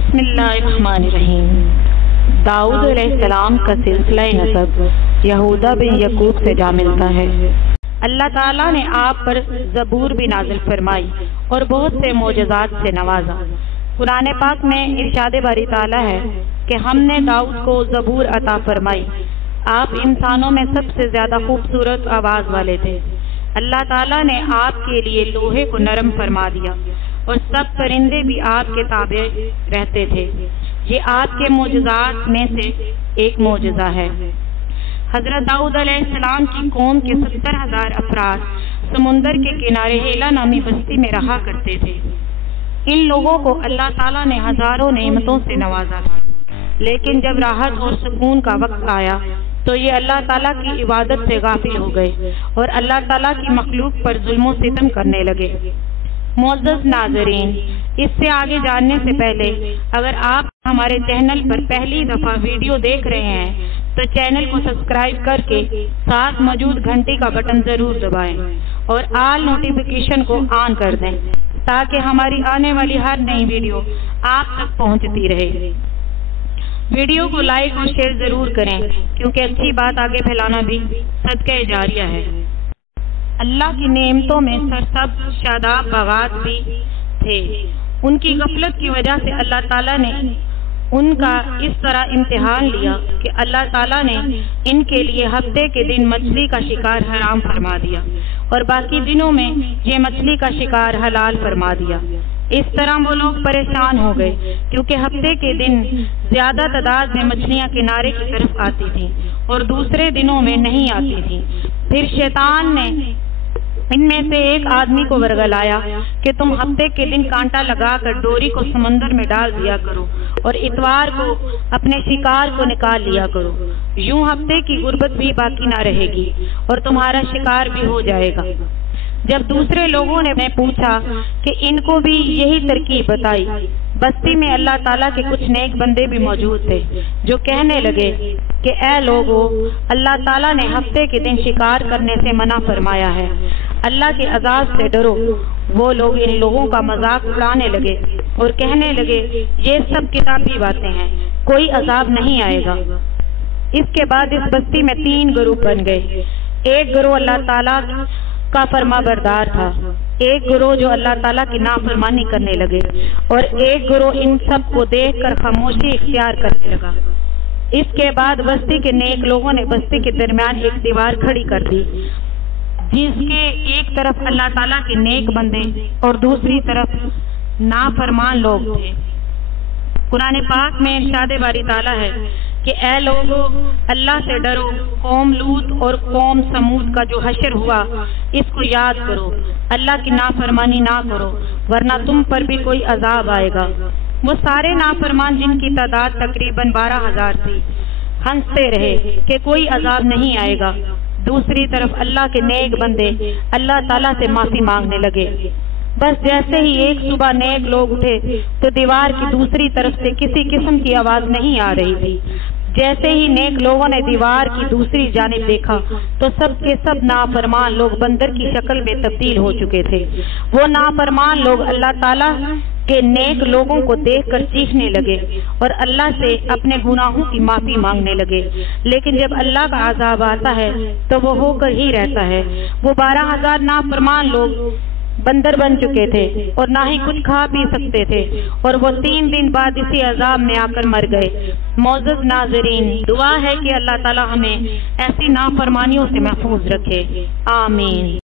بسم اللہ الرحمن الرحیم۔ داؤد علیہ السلام کا سلسلہ نسب یہودا بن یعقوب سے جا ملتا ہے۔ اللہ تعالیٰ نے آپ پر زبور بھی نازل فرمائی اور بہت سے معجزات سے نوازا۔ قرآن پاک میں ارشاد باری تعالیٰ ہے کہ ہم نے داؤد کو زبور عطا فرمائی۔ آپ انسانوں میں سب سے زیادہ خوبصورت آواز والے تھے۔ اللہ تعالیٰ نے آپ کے لیے لوہے کو نرم فرما دیا اور سب پرندے بھی آپ کے تابع رہتے تھے۔ یہ آپ کے معجزات میں سے ایک معجزہ ہے۔ حضرت داؤد علیہ السلام کی قوم کے 70,000 افراد سمندر کے کنارے ہیلا نامی بستی میں رہا کرتے تھے۔ ان لوگوں کو اللہ تعالیٰ نے ہزاروں نعمتوں سے نوازا تھا، لیکن جب راحت اور سکون کا وقت آیا تو یہ اللہ تعالیٰ کی عبادت سے غافل ہو گئے اور اللہ تعالیٰ کی مخلوق پر ظلم و ستم کرنے لگے۔ معزز ناظرین، اس سے آگے جاننے سے پہلے اگر آپ ہمارے چینل پر پہلی دفعہ ویڈیو دیکھ رہے ہیں تو چینل کو سبسکرائب کر کے ساتھ موجود گھنٹی کا بٹن ضرور دبائیں اور آل نوٹیفیکیشن کو آن کر دیں تاکہ ہماری آنے والی ہر نئی ویڈیو آپ تک پہنچتی رہے۔ ویڈیو کو لائک اور شیئر ضرور کریں کیونکہ اچھی بات آگے پھیلانا بھی صدقہ جاریہ ہے۔ اللہ کی نعمتوں میں سرسبز شاداب باغات بھی تھے۔ ان کی غفلت کی وجہ سے اللہ تعالیٰ نے ان کا اس طرح امتحان لیا کہ اللہ تعالیٰ نے ان کے لیے ہفتے کے دن مچھلی کا شکار حرام فرما دیا اور باقی دنوں میں یہ مچھلی کا شکار حلال فرما دیا۔ اس طرح وہ لوگ پریشان ہو گئے کیونکہ ہفتے کے دن زیادہ تعداد میں مچھلیاں کنارے کی طرف آتی تھیں اور دوسرے دنوں میں نہیں آتی تھیں۔ پھر شیطان نے ان میں سے ایک آدمی کو ورگلایا کہ تم ہفتے کے دن کانٹا لگا کر ڈوری کو سمندر میں ڈال دیا کرو اور اتوار کو اپنے شکار کو نکال لیا کرو، یوں ہفتے کی غربت بھی باقی نہ رہے گی اور تمہارا شکار بھی ہو جائے گا۔ جب دوسرے لوگوں نے پوچھا کہ ان کو بھی یہی ترکیب بتائی، بستی میں اللہ تعالیٰ کے کچھ نیک بندے بھی موجود تھے جو کہنے لگے کہ اے لوگو، اللہ تعالیٰ نے ہفتے کے دن شکار کرنے سے منع فرمایا ہے، اللہ کے عذاب سے ڈرو۔ وہ لوگ ان لوگوں کا مذاق اڑانے لگے اور کہنے لگے یہ سب کتابی باتیں ہیں، کوئی عذاب نہیں آئے گا۔ اس کے بعد اس بستی میں 3 گروہ بن گئے۔ ایک گروہ اللہ تعالیٰ کا فرما بردار تھا، ایک گروہ جو اللہ تعالیٰ کی نافرمانی کرنے لگے اور ایک گروہ ان سب کو دیکھ کر خاموشی اختیار کرنے لگا۔ اس کے بعد بستی کے نیک لوگوں نے بستی کے درمیان ایک دیوار کھڑی کر دی جس کے ایک طرف اللہ تعالیٰ کے نیک بندے اور دوسری طرف نافرمان لوگ تھے۔ قرآن پاک میں ارشاد باری تعالیٰ ہے کہ اے لوگو، اللہ سے ڈرو، قوم لوط اور قوم سمود کا جو حشر ہوا اس کو یاد کرو، اللہ کی نافرمانی نہ کرو ورنہ تم پر بھی کوئی عذاب آئے گا۔ وہ سارے نافرمان جن کی تعداد تقریباً 12,000 تھی ہنستے رہے کہ کوئی عذاب نہیں آئے گا۔ دوسری طرف اللہ کے نیک بندے اللہ تعالیٰ سے معافی مانگنے لگے۔ بس جیسے ہی ایک صبح نیک لوگ اٹھے تو دیوار کی دوسری طرف سے کسی قسم کی آواز نہیں آ رہی تھی۔ جیسے ہی نیک لوگوں نے دیوار کی دوسری جانب دیکھا تو سب کے سب نافرمان لوگ بندر کی شکل میں تبدیل ہو چکے تھے۔ وہ نافرمان لوگ اللہ تعالیٰ کے نیک لوگوں کو دیکھ کر چیخنے لگے اور اللہ سے اپنے گناہوں کی معافی مانگنے لگے، لیکن جب اللہ کا عذاب آتا ہے تو وہ ہو کر ہی رہتا ہے۔ وہ 12,000 نافرمان لوگ بندر بن چکے تھے اور نہ ہی کچھ کھا پی سکتے تھے اور وہ 3 دن بعد اسی عذاب میں آ کر مر گئے۔ معزز ناظرین، دعا ہے کہ اللہ تعالی ہمیں ایسی نافرمانیوں سے محفوظ رکھے، آمین۔